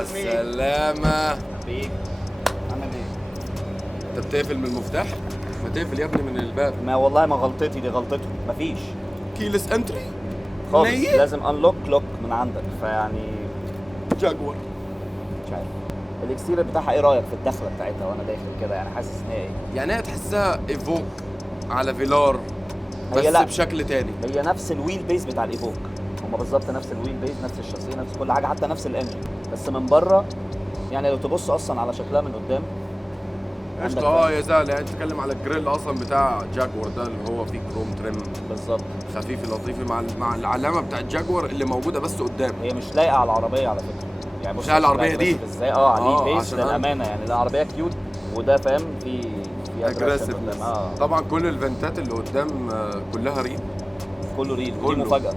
السلامة حبيبي عامل ايه؟ انت بتقفل من المفتاح؟ ما تقفل يا ابني من الباب. ما والله ما غلطتي دي، غلطته مفيش كيلس انتري خالص، نية؟ لازم انلوك لوك من عندك، فيعني جاكور. مش عارف الاكستيرير بتاعها ايه رايك في الدخله بتاعتها وانا داخل كده؟ يعني حاسس ان هي ايه؟ يعني هي تحسها ايفوك على فيلار بس هي لا، بشكل تاني. هي نفس الويل بيس بتاع الايفوك، هما بالظبط نفس الويل بيس، نفس الشاسيه، نفس كل حاجه، حتى نفس الانجن، بس من بره يعني لو تبص اصلا على شكلها من قدام قشطة. يا زال يعني تتكلم على الجريل اصلا بتاع جاكور ده اللي هو فيه كروم تريم بالظبط خفيف لطيف مع العلامة بتاع جاكور اللي موجودة بس قدام. هي مش لايقه على العربيه على فكره، يعني بص مش على العربية دي ازاي على البيس عشان للامانه، يعني العربيه كيوت وده فاهم في اجريسيف. قدام. طبعا كل الفنتات اللي قدام كلها ريد، كله ريل، كله. ودي مفاجاه.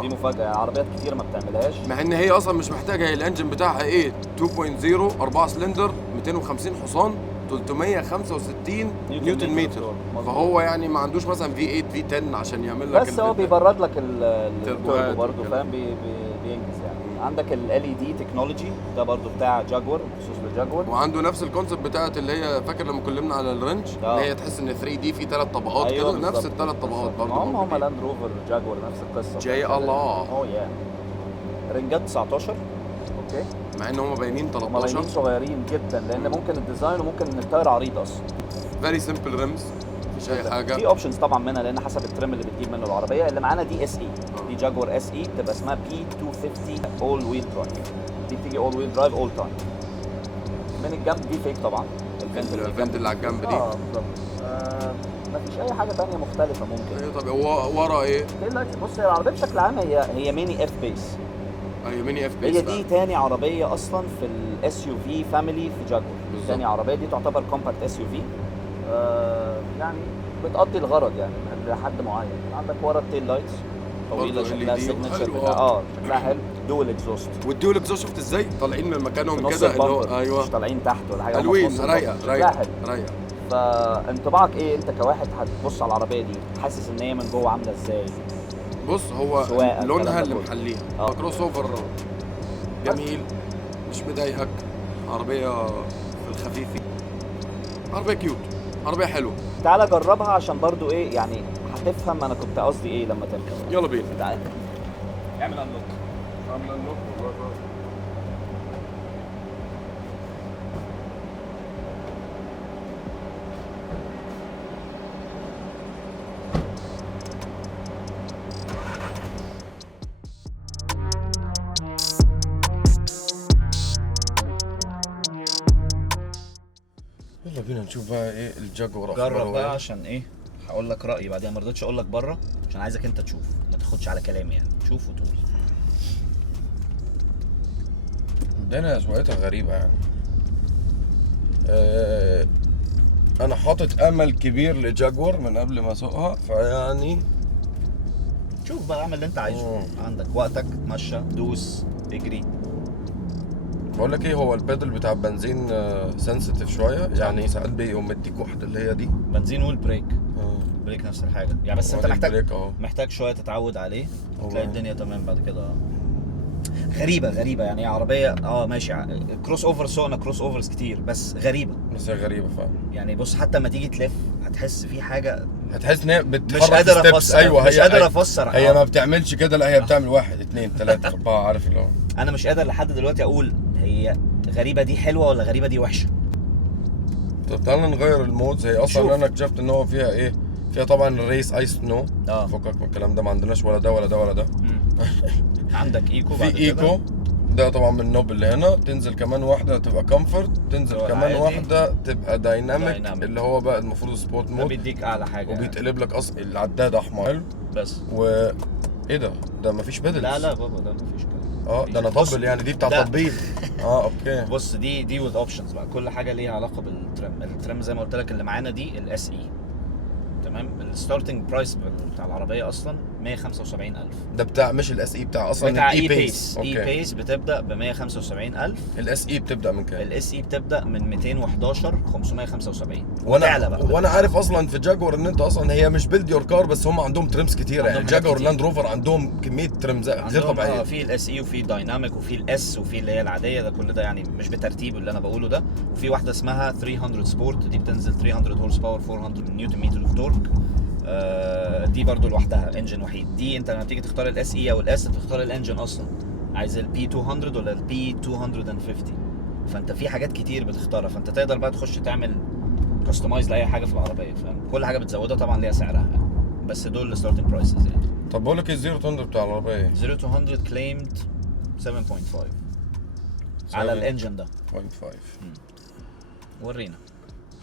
دي مفاجاه، عربيات كتير ما بتعملهاش، مع ان هي اصلا مش محتاجه. هي الانجن بتاعها ايه 2.0 4 سلندر 250 حصان 365 نيوتن متر، فهو يعني ما عندوش مثلا V8 V10 عشان يعمل لك بس هو بيبرد لك التربوهات التوربو برضه فاهم، بينجز يعني. عندك ال LED تكنولوجي ده برضه بتاع جاكور، خصوص لجاكور، وعنده نفس الكونسيبت بتاعت اللي هي فاكر لما اتكلمنا على الرنج اللي هي تحس ان 3 دي في 3 طبقات كده. نفس الثلاث طبقات برضه هم لاند روفر جاكور نفس القصه. جاي الله رنجات 19 اوكي، مع ان هم باينين 13 باينين صغيرين جدا، لان ممكن الديزاين وممكن التاير عريض اصلا. فيري سمبل ريمز، مفيش اي حاجه. في اوبشنز طبعا منها لان حسب الترم اللي بتجيب منه العربيه. اللي معانا دي اس اي، دي جاكور اس اي، بتبقى اسمها P250 اول ويل درايف. دي بتيجي اول ويل درايف اول تايم. من الجنب دي فيك طبعا، الفنت اللي على الجنب دي بالظبط. مفيش اي حاجه تانية مختلفه ممكن. ايه طب ورا ايه؟ بص، هي العربيه بشكل عام هي ميني اف بيس. ايوه ميني اف بيس. هي دي تاني عربيه اصلا في الاس يو في فاميلي في جاكور. تاني عربيه دي تعتبر كومباكت اس يو في، يعني بتقضي الغرض يعني لحد معين. عندك ورا التيل لايتس طويله شكلها سيجنتشر بتاع شكلها حلو. دول اكزوست، والدول اكزوست شفت ازاي طالعين من مكانهم كده اللي هو ايوه مش طالعين تحت ولا حاجه، حلوين رايقه رايقه. فانطباعك ايه انت كواحد هتبص على العربيه دي؟ حاسس ان هي من جوه عامله ازاي؟ بص هو لونها اللي محليها كروس اوفر جميل مش مضايقك، عربيه في الخفيف، عربيه كيوت، عربيه حلوه. تعالى جربها عشان برضو ايه يعني هتفهم انا كنت قصدي ايه لما تركب. يلا بينا تعالى اعمل انلوك. يلا بينا نشوف بقى ايه الجاكور. جرب بقى عشان ايه هقول لك رايي بعدين. ما رضيتش اقول لك بره عشان عايزك انت تشوف، ما تاخدش على كلامي يعني، شوف وتقول. الدنيا سواقتها غريبه يعني. انا حاطط امل كبير لجاكور من قبل ما اسوقها، فيعني شوف بقى اعمل اللي انت عايزه. عندك وقتك، تمشى، دوس، اجري. بقول لك ايه، هو البيدل بتاع البنزين سنسيتيف شويه يعني، ساعات بيقوم مديك واحده اللي هي دي بنزين والبريك. بريك نفس الحاجه يعني، بس انت محتاج شويه تتعود عليه وتلاقي الدنيا تمام بعد كده. غريبه يعني. عربيه ماشي كروس اوفر، سوقنا كروس اوفرز كتير بس غريبه. بس هي غريبه فعلا يعني. بص حتى لما تيجي تلف هتحس في حاجه، هتحس ان هي بتحرك. مش قادر افسر. ايوه مش قادر افسر. هي ما بتعملش كده، لا هي بتعمل 1 2 3 4 عارف اللي هو. انا مش قادر لحد دلوقتي اقول هي غريبه دي حلوه ولا غريبه دي وحشه. طب تعالى نغير المودز. هي اصلا انا اكتشفت ان هو فيها ايه، فيها طبعا الريس ايس سنو. فكك من الكلام ده، ما عندناش ولا ده ولا ده ولا ده. عندك ايكو بعد كده. في ايكو ده طبعا من النوب اللي هنا. تنزل كمان واحده تبقى كومفورت، تنزل كمان واحده تبقى دايناميك اللي هو بقى المفروض سبورت مود. بيديك اعلى حاجه وبيتقلب لك اصلا العداد احمر. حلو بس ايه ده مفيش بدل. لا بابا ده مفيش كده. ده انا طبل يعني، دي بتاع ده. تطبيل. اوكي. بص دي وذ اوبشنز بقى، كل حاجه ليها علاقه بالترم. الترم زي ما قلت لك اللي معانا دي الاس اي، تمام. الستارتنج برايس بتاع العربيه اصلا 175,000. ده بتاع مش الاس اي، بتاع اصلا بتاع الاي اي بيس. بيس. اي بيس بتبدا ب 175,000. الاس اي بتبدا من كام؟ الاس اي بتبدا من 211,575 وتعلى بقى. وانا عارف اصلا في جاكور ان انت اصلا هي مش بيلد يور كار، بس هم عندهم تريمز كتيره يعني. عندهم جاكور حاجات لاند روفر عندهم كميه تريمز غير طبيعيه. في الاس اي وفي دايناميك وفي الاس وفي اللي هي العاديه، ده كل ده يعني مش بترتيب اللي انا بقوله ده. وفي واحده اسمها 300 سبورت، دي بتنزل 300 هورس باور 400 نيوتن متر اوف تورك. دي برضو لوحدها انجن وحيد. دي انت لما تيجي تختار الاس اي او الاس تختار الانجن اصلا، عايز البي 200 ولا البي 250. فانت في حاجات كتير بتختارها، فانت تقدر بقى تخش تعمل كاستمايز لاي حاجه في العربيه، فاهم. كل حاجه بتزودها طبعا ليها سعرها يعني. بس دول الستارتنج برايسز يعني. طب بقول لك ايه، الزيرو تو 100 بتاع العربيه 0 to 100 claimed 7.5 على الانجن ده. 0.5. ورينا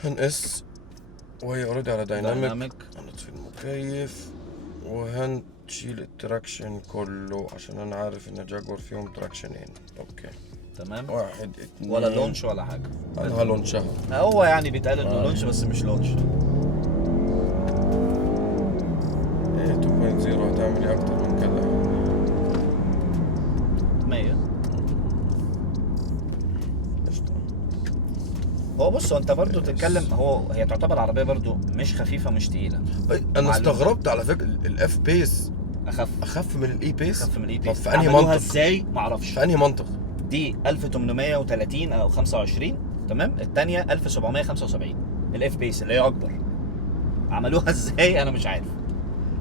هنقس وهي اوريدي على دايناميك. Dynamic. هنطفي المكيف وهنشيل التراكشن كله عشان انا عارف ان جاكور فيهم تراكشنين. اوكي تمام. 1 2 ولا لونش ولا حاجه. انا هلونشها. هو يعني بيتقال انه لونش بس مش لونش. ايه 2.0 هتعمل ايه اكتر من كده؟ 100. هو بص، انت برضو تتكلم، هي تعتبر عربيه برضو مش خفيفه مش تقيله. انا استغربت على فكره الاف بيس اخف من الاي بيس. اخف من الاي طب بيس. في انهي عملوها منطق؟ ازاي ما اعرفش. في انهي منطق؟ دي 1830 او 25، تمام. الثانيه 1775 الاف بيس اللي هي اكبر. عملوها ازاي انا مش عارف.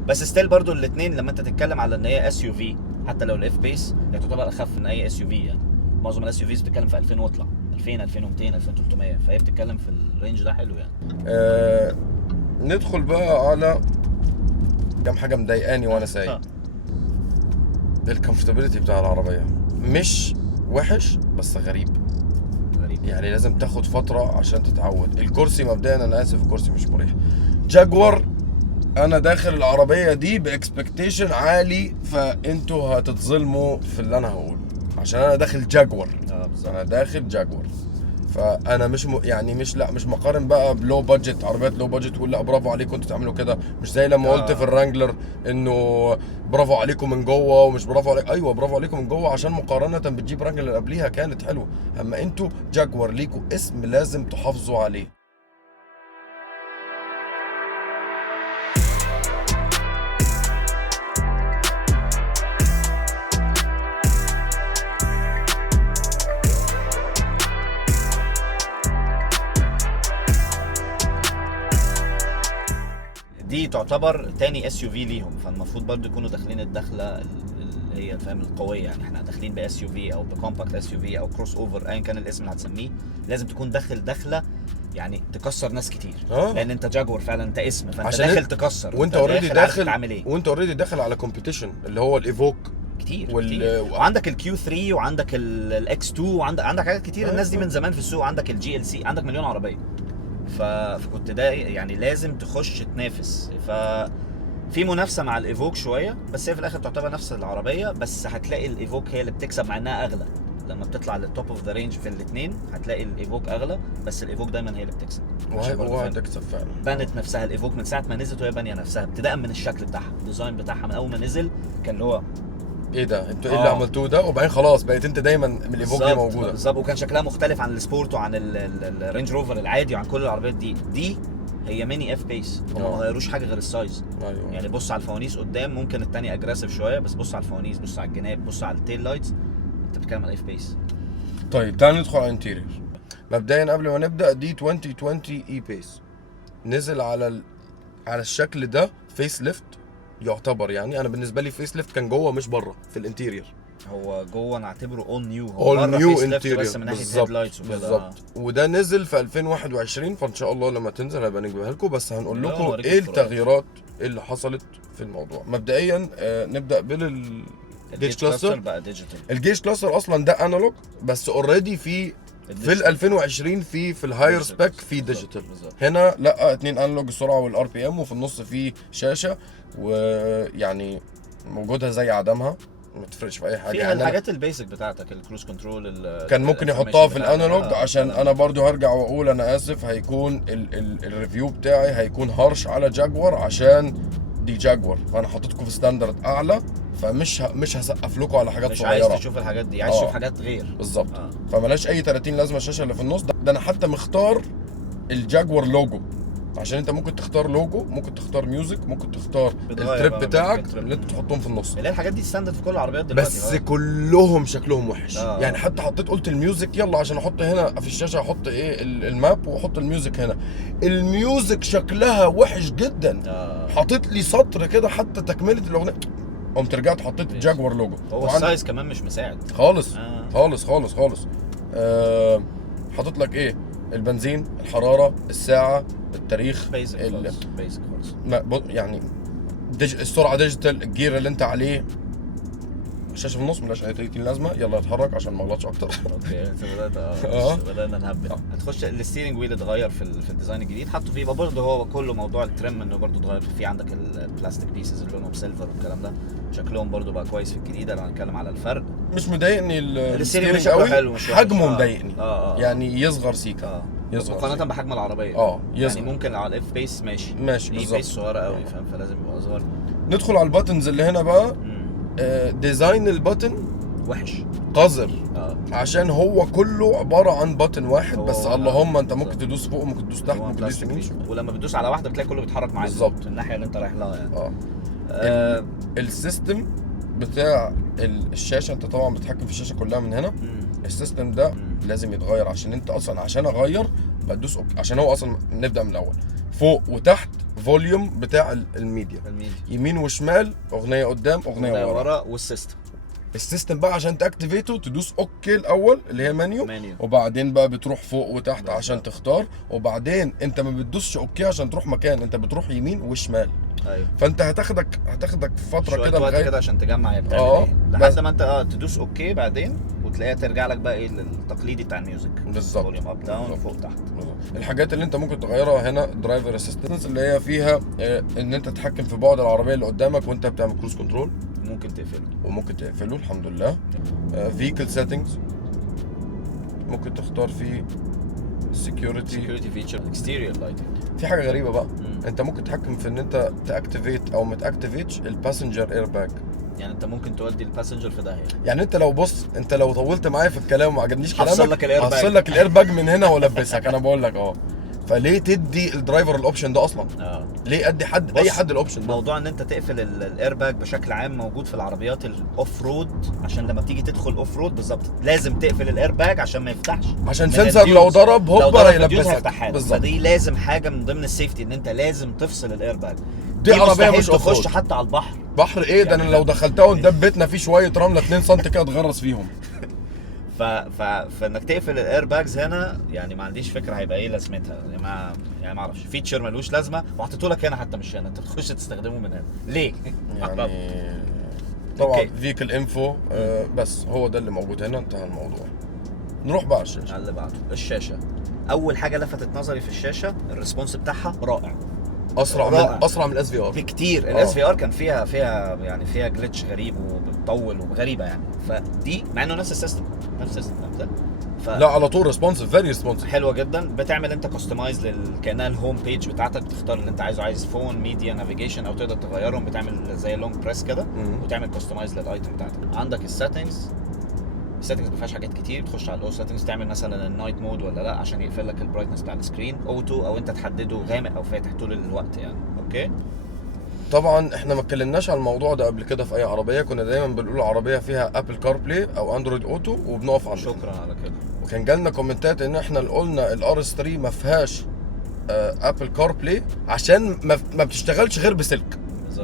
بس ستيل برضو الاثنين لما انت تتكلم على ان هي اس يو في، حتى لو الاف بيس هي تعتبر اخف من اي اس يو في يعني. معظم الاس يو فيز بتتكلم في 2000 واطلع، 2000 2200 2300، فهي بتتكلم في الرينج ده حلو يعني. ندخل بقى على كم حاجه مضايقاني وانا سايق. الكومفورتابيلتي بتاع العربيه مش وحش بس غريب يعني، لازم تاخد فتره عشان تتعود. الكرسي مبدئيا انا اسف الكرسي مش مريح. جاكور انا داخل العربيه دي باكسبكتيشن عالي، فانتوا هتتظلموا في اللي انا هقوله عشان انا داخل جاكور. انا داخل جاكور، فانا مش يعني مش مقارن بقى بلو بادجت، عربيات لو بادجت ولا برافو عليكم انتوا تعملوا كده. مش زي لما قلت في الرانجلر انه برافو عليكم من جوه ومش برافو عليكم. ايوه برافو عليكم من جوه عشان مقارنه بتجيب رانجلر اللي قبليها كانت حلوه. اما انتوا جاكور ليكوا اسم لازم تحافظوا عليه. دي تعتبر تاني اس يو في ليهم، فالمفروض برضو يكونوا داخلين الدخله اللي هي فاهم القويه يعني. احنا داخلين باس يو في او بكومباكت اس يو في او كروس اوفر ايا كان الاسم اللي هتسميه، لازم تكون داخل دخله يعني تكسر ناس كتير. لان انت جاكور فعلا، انت اسم، فانت داخل تكسر وانت اوريدي داخل تعمل ايه، وانت اوريدي داخل على كومبيتيشن اللي هو الايفوك كتير وعندك الكيو 3 وعندك الاكس 2 وعندك حاجات كتير. الناس دي من زمان في السوق، عندك الجي ال سي، عندك مليون عربيه. فكنت ده يعني لازم تخش تنافس. في منافسه مع الايفوك شويه، بس هي في الاخر تعتبر نفس العربيه، بس هتلاقي الايفوك هي اللي بتكسب مع انها اغلى. لما بتطلع للتوب اوف ذا رينج في الاثنين هتلاقي الايفوك اغلى، بس الايفوك دايما هي اللي بتكسب. وهتكسب فعلا. بنت نفسها الايفوك من ساعه ما نزلت وهي بانيه نفسها، ابتداء من الشكل بتاعها، الديزاين بتاعها من اول ما نزل كان اللي هو ايه ده، انتوا ايه اللي عملتوه ده؟ وبعدين خلاص بقيت انت دايما من الايفوك دي موجوده. بالظبط. وكان شكلها مختلف عن السبورت وعن الرينج روفر العادي وعن كل العربيات دي هي ميني اف بيس. هم ما غيروش حاجه غير السايز. أيوة. يعني بص على الفوانيس قدام، ممكن الثاني اجريسيف شويه، بس بص على الفوانيس، بص على الجناب، بص على التيل لايتس، انت بتتكلم على اف بيس. طيب تعال ندخل على الانتيريور. مبدئيا قبل ما نبدا، دي 2020 اي بيس نزل على الشكل ده فيس ليفت يعتبر. يعني انا بالنسبه لي فيس ليفت كان جوه مش بره في الانتيريور. هو جوه نعتبره اول نيو، هو نيو انتيريور بس من ناحيه هيد لايتس وكده. بالظبط. وده نزل في 2021، فان شاء الله لما تنزل هبقى نجيبها لكم. بس هنقول لكم ايه التغييرات اللي حصلت في الموضوع. مبدئيا نبدا بالجيج كلاستر. بقى ديجيتال. الجيج كلاستر اصلا ده انالوج، بس اوريدي في ال 2020 في الهاير سبيك في ديجيتال. هنا لا 2 انالوج السرعه والار بي ام، وفي النص في شاشه، ويعني وجودها زي عدمها ما تفرقش في اي حاجه. فيها يعني الحاجات البيسك بتاعتك، الكروز كنترول كان ممكن يحطها في الانالوج، عشان انا برضو هرجع واقول انا اسف، هيكون الريفيو بتاعي هيكون هارش على جاكور عشان دي جاكور، فانا حاططكم في ستاندرد اعلى، مش هسقف لكم على حاجات مش صغيره. عايز تشوف الحاجات دي، عايز تشوف حاجات غير بالظبط. فملاش اي 30 لازمه الشاشه اللي في النص ده انا حتى مختار الجاكور لوجو، عشان انت ممكن تختار لوجو، ممكن تختار ميوزك، ممكن تختار التريب بتاعك اللي انت تحطهم في النص. اللي الحاجات دي ستاندرد في كل العربيات دلوقتي، بس كلهم شكلهم وحش. يعني حتى حطيت قلت الميوزك يلا عشان احط هنا في الشاشه، احط ايه الماب واحط الميوزك هنا، الميوزك شكلها وحش جدا. حطيت لي سطر كده حتى تكمله الاغنيه، قمت رجعت حطيت جاكور لوجو. هو السايز كمان مش مساعد خالص. خالص خالص خالص. حاطط لك ايه؟ البنزين، الحراره، الساعه، التاريخ، بيسك خالص. يعني السرعه ديجيتال، الجير اللي انت عليه، الشاشه في النص ملهاش اي 30 لازمه. يلا اتحرك عشان ما اغلطش اكتر. اوكي انت بدأنا نهبل. هتخش الستيرنج ويل اتغير في الديزاين الجديد، حطوا فيه برضه هو كله موضوع الترم انه برضه اتغير في عندك البلاستيك بيسز اللي لونهم سيلفر والكلام ده، شكلهم برضه بقى كويس في الجديده. لو هنتكلم على الفرق مش مضايقني الستيرنج قوي، حجمه مضايقني. يعني يصغر سيكا يصغر مقارنه بحجم العربيه. يصغر. يعني ممكن على الاف بيس ماشي بالظبط، بيس صغيره قوي فاهم، فلازم يبقى اصغر. ندخل على الباتنز اللي هنا بقى. ديزاين الباتن وحش قذر. عشان هو كله عباره عن باتن واحد بس. اللهم انت ممكن تدوس فوق، ممكن تدوس تحت، ممكن تدوس يمين، ولما بتدوس على واحده بتلاقي كله بيتحرك معاك بالظبط الناحيه اللي انت رايح لها يعني. السيستم بتاع الشاشه، انت طبعا بتتحكم في الشاشه كلها من هنا. السيستم ده لازم يتغير، عشان انت اصلا عشان اغير بدوس اوكي، عشان هو اصلا نبدا من الاول فوق وتحت، فوليوم بتاع الميديا، يمين وشمال، اغنيه قدام اغنيه ورا، السيستم بقى عشان تاكتيفيته تدوس اوكي الاول اللي هي منيو، وبعدين بقى بتروح فوق وتحت عشان تختار، وبعدين انت ما بتدوسش اوكي عشان تروح مكان، انت بتروح يمين وشمال. ايوه. فانت هتاخدك فتره كده لغايه كده عشان تجمع هي بتعمل ايه، لحد ما انت تدوس اوكي بعدين وتلاقيها ترجع لك بقى ايه للتقليدي بتاع الميوزك. بالظبط. فوليوم اب داون فوق تحت. الحاجات اللي انت ممكن تغيرها هنا درايفر اسيستنس، اللي هي فيها ان انت تتحكم في بعد العربيه اللي قدامك وانت بتعمل كروز كنترول، ممكن تقفله الحمد لله. فيكل سيتنجز ممكن تختار فيه سكيورتي فيتشر، اكستيريور لايتنج. في حاجه غريبه بقى، انت ممكن تتحكم في ان انت تاكتيفيت او ما تاكتيفيتش الباسنجر اير باج. يعني انت ممكن تودي الباسنجر في داهيه. يعني انت لو طولت معايا في الكلام وما عجبنيش كلامك هفصل لك الاير باج من هنا والبسك. انا بقول لك فليه تدي الدرايفر الاوبشن ده اصلا؟ ليه ادي اي حد الاوبشن ده؟ موضوع ان انت تقفل الاير باج بشكل عام موجود في العربيات الاوف رود، عشان لما تيجي تدخل اوف رود بالظبط لازم تقفل الاير باج عشان ما يفتحش، عشان سنسر لو ضرب هوبا هيلبسك. بالظبط. فدي لازم حاجه من ضمن السيفتي ان انت لازم تفصل الاير باج. دي عربيه مش تخش حتى على البحر. بحر ايه ده؟ يعني انا لو دخلتها قدام بيتنا في شويه رمله 2 سم كده اتغرس فيهم. فانك تقفل الاير باجز هنا يعني ما عنديش فكره هيبقى ايه لازمتها. يعني ما اعرفش، فيتشر ملوش لازمه وحطيته لك هنا حتى مش هنا، انت تخش تستخدمه من هنا ليه؟ يعني طبعا فيكل انفو بس هو ده اللي موجود هنا، انتهى الموضوع. نروح بقى على الشاشه اللي بعده. الشاشه اول حاجه لفتت نظري في الشاشه الريسبونس بتاعها رائع، اسرع من الاس في ار بكتير. الاس في ار كان فيها جلitch غريب وبتطول وغريبه يعني، فدي مع انه نفس السيستم لا على طول ريسبونسيف، فيري ريسبونسيف، حلوه جدا. بتعمل انت كاستمايز كانها الهوم بيج بتاعتك، بتختار اللي انت عايز فون، ميديا، نافيجيشن، او تقدر تغيرهم. بتعمل زي لونج بريس كده وتعمل كاستمايز للايتم بتاعتك. عندك السيتنجز ما فيهاش حاجات كتير، تخش على الاو سيتنجز تعمل مثلا النايت مود ولا لا عشان يقفل لك البرايتنس بتاع السكرين، اوتو او انت تحدده غامق او فاتح طول الوقت يعني. اوكي. طبعا احنا ما اتكلمناش على الموضوع ده قبل كده في اي عربيه، كنا دايما بنقول العربيه فيها ابل كار بلاي او اندرويد اوتو وبنقف عنده. شكرا على كده. وكان جالنا كومنتات ان احنا قلنا الار اس 3 ما فيهاش ابل كار بلاي عشان ما بتشتغلش غير بسلك.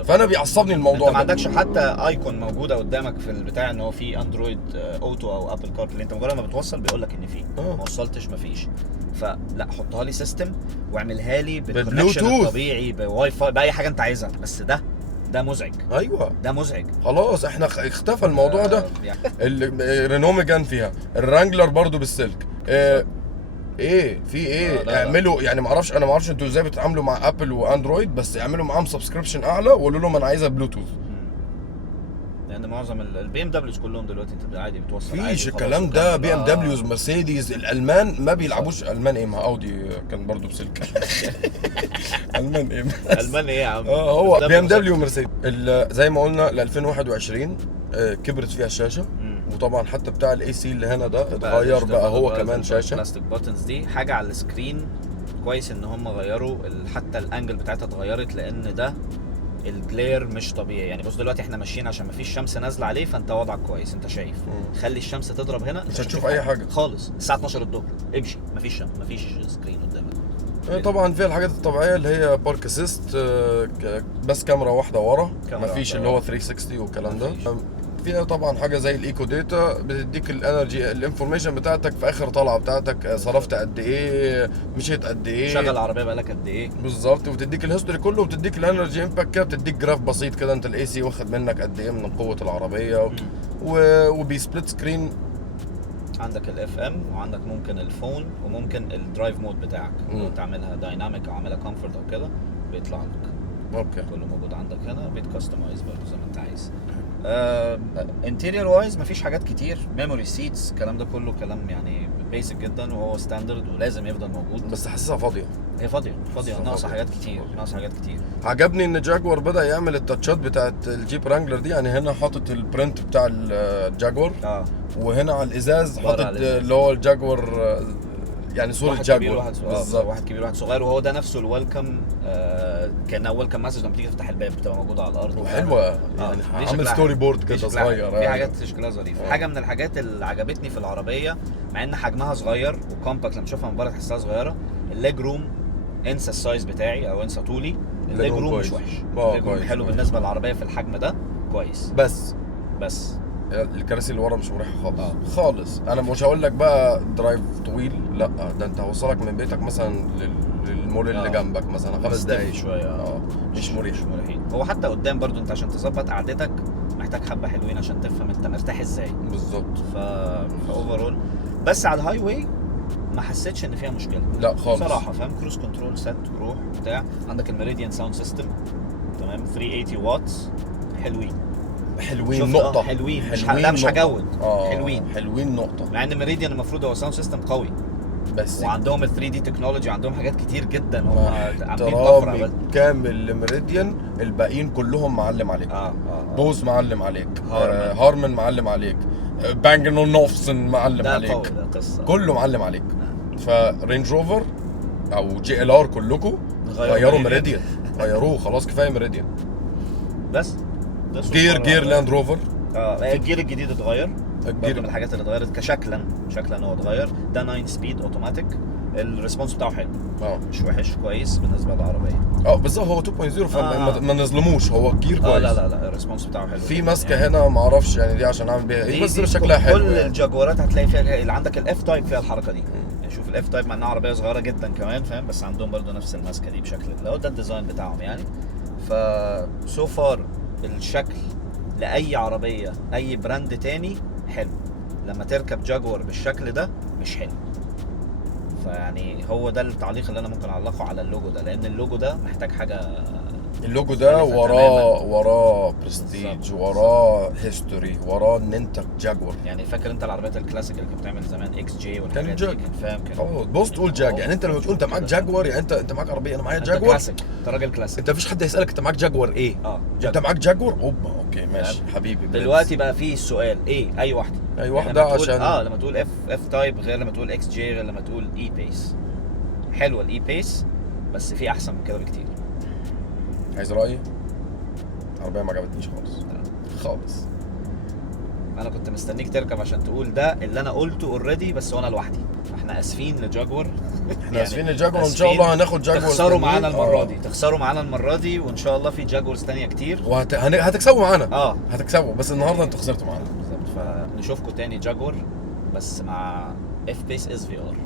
فانا بيعصبني الموضوع. انت ما عندكش حتى ايكون موجوده قدامك في البتاع ان هو في اندرويد اوتو او ابل كار بلاي، انت مجرد ما بتوصل بيقول لك ان في. ما وصلتش ما فيش. فلا حطها لي سيستم واعملها لي بالكونكشن الطبيعي بواي فاي باي حاجه انت عايزها، بس ده مزعج. ايوه ده مزعج. خلاص احنا اختفى الموضوع ده. الرينو ميجان فيها، الرانجلر برضو بالسلك. اعملوا يعني انا ما اعرفش انتوا ازاي بتتعاملوا مع ابل واندرويد، بس اعملوا معاهم سبسكريبشن اعلى وقولوا لهم انا عايزها بلوتوث، لان معظم البي ام دبليوز كلهم دلوقتي انت عادي بتوصل عادي فيش الكلام ده. بي ام دبليوز، مرسيدس، الالمان ما بيلعبوش. المان ايه؟ ما اودي كان برضو بسلك. المان ايه؟ المان ايه يا عم؟ هو بي ام دبليو ومرسيدس. زي ما قلنا ل 2021 كبرت فيها الشاشه، وطبعا حتى بتاع الاي سي اللي هنا ده اتغير بقى هو كمان شاشه بلاستيك باتنز. دي حاجه على السكرين كويس ان هم غيروا حتى الانجل بتاعتها اتغيرت، لان ده الجلير مش طبيعي. يعني بص دلوقتي احنا ماشيين عشان مفيش شمس نازله عليه، فانت وضعك كويس، انت شايف. خلي الشمس تضرب هنا مش هتشوف اي حاجه خالص. الساعه 12 الظهر امشي مفيش شمس، مفيش سكرين قدامك. طبعا فيها الحاجات الطبيعيه اللي هي بارك اسيست، بس كاميرا واحده ورا، مفيش اللي هو 360 والكلام ده. فيها طبعا حاجه زي الايكو داتا، بتديك الانرجي الانفورميشن بتاعتك في اخر طلعه بتاعتك، صرفت قد ايه، مشيت قد ايه، شغل العربيه بقالك قد ايه بالظبط، وبتديك الهيستوري كله، وبتديك الانرجي امباكت كده، بتديك جراف بسيط كده انت الاي سي واخد منك قد ايه من قوه العربيه. وبيسبلت سكرين. عندك الاف ام، وعندك ممكن الفون، وممكن الدرايف مود بتاعك لو تعملها دايناميك او عاملها كومفورت او كده بيطلع لك. اوكي كله موجود عندك هنا، بيتكستمايز برضه زي ما انت عايز. انتيريور وايز مفيش حاجات كتير. ميموري سيتس الكلام ده كله كلام يعني بيسك جدا، وهو ستاندرد ولازم يفضل موجود. بس حاسسها فاضيه. هي فاضيه ناقصه حاجات كتير، ناقصه حاجات كتير. عجبني ان جاكوار بدا يعمل التاتشات بتاعت الجيب رانجلر دي. يعني هنا حاطط البرنت بتاع الجاكوار، وهنا على الازاز حاطط اللي هو الجاكوار، يعني صورة جاكوار. بالظبط، واحد كبير واحد صغير، وهو ده نفسه الويلكم. كان ويلكم مسج لما تيجي تفتح الباب بتبقى موجوده على الارض وحلوه. يعني عامل ستوري بورد كده صغير. في حاجات شكلها ظريف. حاجه من الحاجات اللي عجبتني في العربيه، مع ان حجمها صغير وكومباكت، لما تشوفها من بره تحسها صغيره. الليج روم، انسى السايز بتاعي او انسى طولي، الليج روم مش وحش. الليج روم حلو بالنسبه للعربيه في الحجم ده، كويس. بس الكراسي اللي ورا مش مريحه خالص. خالص. انا مش هقول لك بقى درايف طويل، لا ده انت هوصلك من بيتك مثلا للمول اللي جنبك مثلا 5 دقايق شويه. مش مريحين. هو حتى قدام برضو انت عشان تظبط قعدتك محتاج حبه حلوين عشان تفهم انت مرتاح ازاي بالظبط. فاوفرول بس على الهاي واي ما حسيتش ان فيها مشكله، لا خالص صراحه. فاهم؟ كروز كنترول سيت وروح بتاع. عندك الميريديان ساوند سيستم، تمام، 380 واتس، حلوين نقطه. حلوين مش هجود. حلوين نقطه. مع ان ميريديان المفروض هو ساوند سيستم قوي، بس وعندهم ال 3 دي تكنولوجي، عندهم حاجات كتير جدا هم عاملين طفره كامل لميريديان. الباقيين كلهم معلم عليك. بوز معلم عليك، هارمن معلم عليك، بانج نولفسون معلم عليك، قوي ده قصه، كله معلم عليك. فرينج روفر او جي ال ار كلكم غيروا ميريديان، غيروه خلاص، كفايه ميريديان. بس جير لاند روفر. الجير الجديد اتغير، برضه من الحاجات اللي اتغيرت كشكلا هو اتغير. ده 9 سبيد اوتوماتيك، الريسبونس بتاعه حلو، مش وحش، كويس بالنسبه للعربيه. بالظبط، هو 2.0 فما نظلموش، هو الجير كويس. لا الريسبونس بتاعه حلو. في ماسكه يعني هنا ما اعرفش يعني دي عشان اعمل بيها ايه، بس شكلها حلو. كل الجاكورات هتلاقي فيها اللي عندك الاف تايب فيها الحركه دي. يعني شوف الاف تايب مع انها عربيه صغيره جدا كمان، فاهم؟ بس عندهم برضه نفس الماسكه دي بشكل اللي هو ده الديزاين بتاعهم يعني. سو فار الشكل لاي عربيه اي براند تاني حلو، لما تركب جاكور بالشكل ده مش حلو. فيعني هو ده التعليق اللي انا ممكن اعلقه على اللوجو ده، لان اللوجو ده محتاج حاجه. اللوجو ده وراه برستيج، وراه هيستوري، وراه ان انت جاكور. يعني فاكر انت العربيات الكلاسيك اللي كانت بتعمل زمان اكس جي والحاجات دي، كان فاهم كده. بص تقول جاك، يعني انت لما تقول انت معاك جاكور، يعني انت معاك عربيه، انا معايا جاكور، كلاسيك، انت راجل كلاسيك. انت مفيش حد هيسالك انت معاك جاكور ايه. انت معاك جاكور، اوكي ماشي حبيبي. دلوقتي بقى في السؤال ايه؟ اي واحده عشان لما تقول اف تايب غير لما تقول اكس جي غير لما تقول اي بيس. حلوه الاي بيس، بس في احسن من كده بكتير. عايز رايي؟ العربيه ما عجبتنيش خالص. انا كنت مستنيك تركب عشان تقول ده اللي انا قلته اوريدي، بس وانا لوحدي. احنا اسفين لجاكور. احنا اسفين لجاكور، وان شاء الله هناخد جاكور. تخسروا معانا المره دي، وان شاء الله في جاكورز ثانيه كتير، هتكسبوا معانا. هتكسبوا، بس النهارده انتوا خسرتوا معانا. بالظبط. فنشوفكم تاني جاكور بس مع اف بيس اس في ار.